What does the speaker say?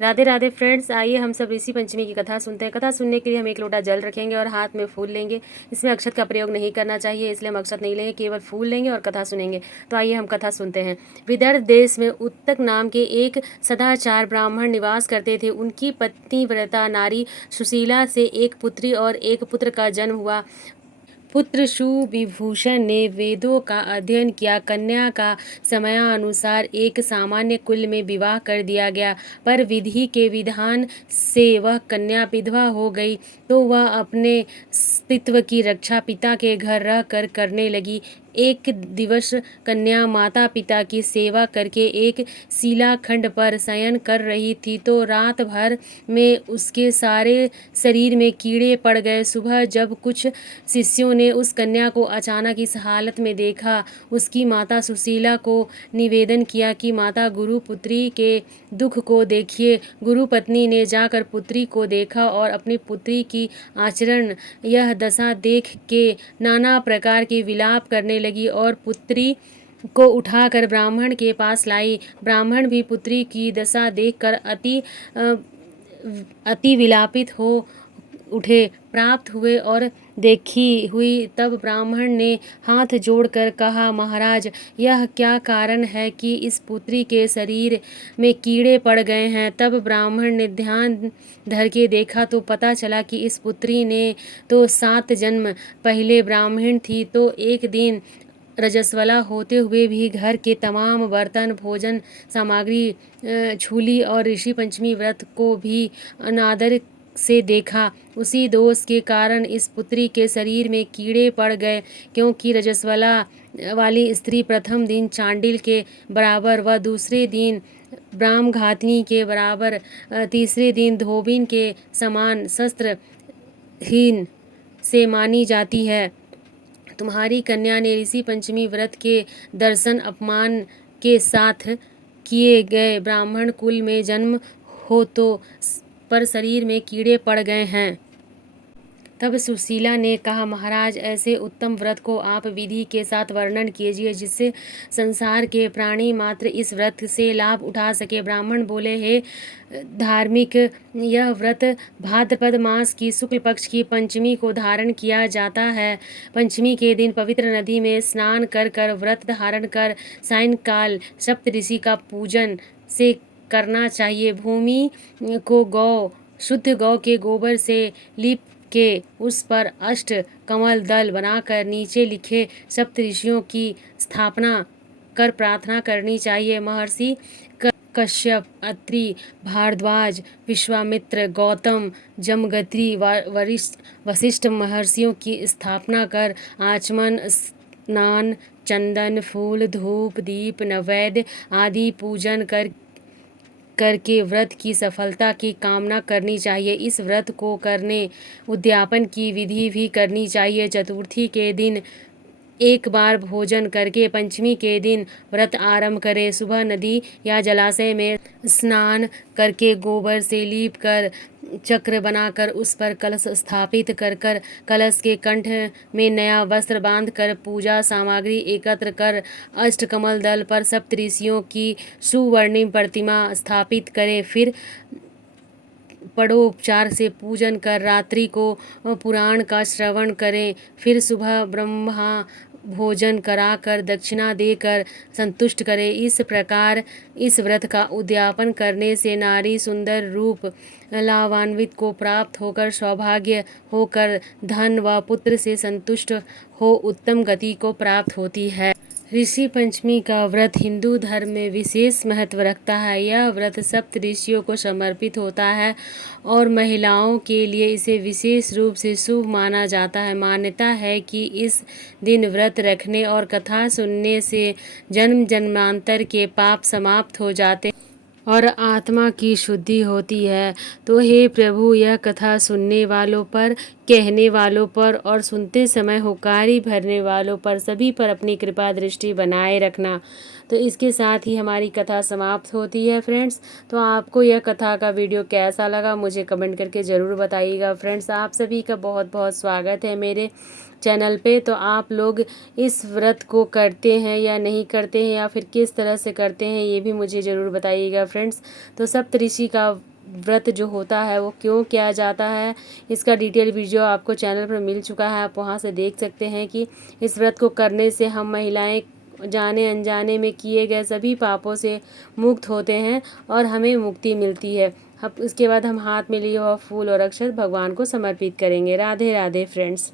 Radhe Radhe friends, आइए हम सब ऋषि पंचमी की कथा सुनते हैं। कथा सुनने के लिए हम एक लोटा जल रखेंगे और हाथ में फूल लेंगे। इसमें अक्षत का प्रयोग नहीं करना चाहिए, इसलिए हम अक्षत नहीं लेंगे, केवल फूल लेंगे और कथा सुनेंगे। तो आइए हम कथा सुनते हैं। विदर्भ देश में उत्तक नाम के एक सदाचार ब्राह्मण निवास करते थे। उनकी पत्नी व्रता नारी सुशीला से एक पुत्री और एक पुत्र का जन्म हुआ। पुत्र सुविभूषण ने वेदों का अध्ययन किया। कन्या का समयानुसार एक सामान्य कुल में विवाह कर दिया गया, पर विधि के विधान से वह कन्या विधवा हो गई तो वह अपने अस्तित्व की रक्षा पिता के घर रह कर करने लगी। एक दिवस कन्या माता पिता की सेवा करके एक शिलाखंड पर शयन कर रही थी तो रात भर में उसके सारे शरीर में कीड़े पड़ गए। सुबह जब कुछ शिष्यों ने उस कन्या को अचानक इस हालत में देखा, उसकी माता सुशीला को निवेदन किया कि माता गुरु पुत्री के दुख को देखिए। गुरु पत्नी ने जाकर पुत्री को देखा और अपनी पुत्री की आचरण यह दशा देख के नाना प्रकार के विलाप करने लगी और पुत्री को उठाकर ब्राह्मण के पास लाई। ब्राह्मण भी पुत्री की दशा देखकर अति विलापित हो उठे प्राप्त हुए और देखी हुई। तब ब्राह्मण ने हाथ जोड़कर कहा, महाराज, यह क्या कारण है कि इस पुत्री के शरीर में कीड़े पड़ गए हैं। तब ब्राह्मण ने ध्यान धर के देखा तो पता चला कि इस पुत्री ने तो 7 जन्म पहले ब्राह्मण थी, तो एक दिन रजस्वला होते हुए भी घर के तमाम बर्तन भोजन सामग्री छूली और ऋषि पंचमी व्रत को भी अनादर से देखा। उसी दोष के कारण इस पुत्री के शरीर में कीड़े पड़ गए, क्योंकि रजस्वला वाली स्त्री प्रथम दिन चांडिल के बराबर व दूसरे दिन ब्रह्मघातिनी के बराबर, तीसरे दिन धोबिन के समान शस्त्रहीन से मानी जाती है। तुम्हारी कन्या ने ऋषि पंचमी व्रत के दर्शन अपमान के साथ किए गए ब्राह्मण कुल में जन्म हो तो पर शरीर में कीड़े पड़ गए हैं। तब सुशीला ने कहा, महाराज, ऐसे उत्तम व्रत को आप विधि के साथ वर्णन कीजिए जिससे संसार के प्राणी मात्र इस व्रत से लाभ उठा सके। ब्राह्मण बोले, हे धार्मिक, यह व्रत भाद्रपद मास की शुक्ल पक्ष की पंचमी को धारण किया जाता है। पंचमी के दिन पवित्र नदी में स्नान कर कर व्रत धारण कर सायंकाल सप्तऋषि का पूजन से करना चाहिए। भूमि को शुद्ध गौ के गोबर से लीप के उस पर अष्ट कमल दल बनाकर नीचे लिखे सप्तऋषियों की स्थापना कर प्रार्थना करनी चाहिए। महर्षि कश्यप, अत्रि, भारद्वाज, विश्वामित्र, गौतम, जमगत्रि, वशिष्ठ महर्षियों की स्थापना कर आचमन, स्नान, चंदन, फूल, धूप, दीप, नैवेद्य आदि पूजन करके व्रत की सफलता की कामना करनी चाहिए। इस व्रत को करने उद्यापन की विधि भी करनी चाहिए। चतुर्थी के दिन एक बार भोजन करके पंचमी के दिन व्रत आरंभ करें। सुबह नदी या जलाशय में स्नान करके गोबर से लीप कर चक्र बनाकर उस पर कलश स्थापित कर कलश के कंठ में नया वस्त्र बांध कर पूजा सामग्री एकत्र कर अष्टकमल दल पर सप्तऋषियों की सुवर्णिम प्रतिमा स्थापित करें। फिर पड़ोपचार से पूजन कर रात्रि को पुराण का श्रवण करें। फिर सुबह ब्रह्मा भोजन कराकर दक्षिणा देकर संतुष्ट करें। इस प्रकार इस व्रत का उद्यापन करने से नारी सुंदर रूप लाभान्वित को प्राप्त होकर सौभाग्य होकर धन व पुत्र से संतुष्ट हो उत्तम गति को प्राप्त होती है। ऋषि पंचमी का व्रत हिंदू धर्म में विशेष महत्व रखता है। यह व्रत सप्त ऋषियों को समर्पित होता है और महिलाओं के लिए इसे विशेष रूप से शुभ माना जाता है। मान्यता है कि इस दिन व्रत रखने और कथा सुनने से जन्म जन्मांतर के पाप समाप्त हो जाते और आत्मा की शुद्धि होती है। तो हे प्रभु, यह कथा सुनने वालों पर, कहने वालों पर और सुनते समय हुंकारी भरने वालों पर सभी पर अपनी कृपा दृष्टि बनाए रखना। तो इसके साथ ही हमारी कथा समाप्त होती है फ्रेंड्स। तो आपको यह कथा का वीडियो कैसा लगा मुझे कमेंट करके ज़रूर बताइएगा। फ्रेंड्स, आप सभी का बहुत बहुत स्वागत है मेरे चैनल पे। तो आप लोग इस व्रत को करते हैं या नहीं करते हैं, या फिर किस तरह से करते हैं, ये भी मुझे ज़रूर बताइएगा फ्रेंड्स। तो सप्तऋषि का व्रत जो होता है वो क्यों किया जाता है, इसका डिटेल वीडियो आपको चैनल पर मिल चुका है। आप वहाँ से देख सकते हैं कि इस व्रत को करने से हम महिलाएं जाने अनजाने में किए गए सभी पापों से मुक्त होते हैं और हमें मुक्ति मिलती है। अब इसके बाद हम हाथ में लिए हुआ फूल और अक्षत भगवान को समर्पित करेंगे। राधे राधे फ्रेंड्स।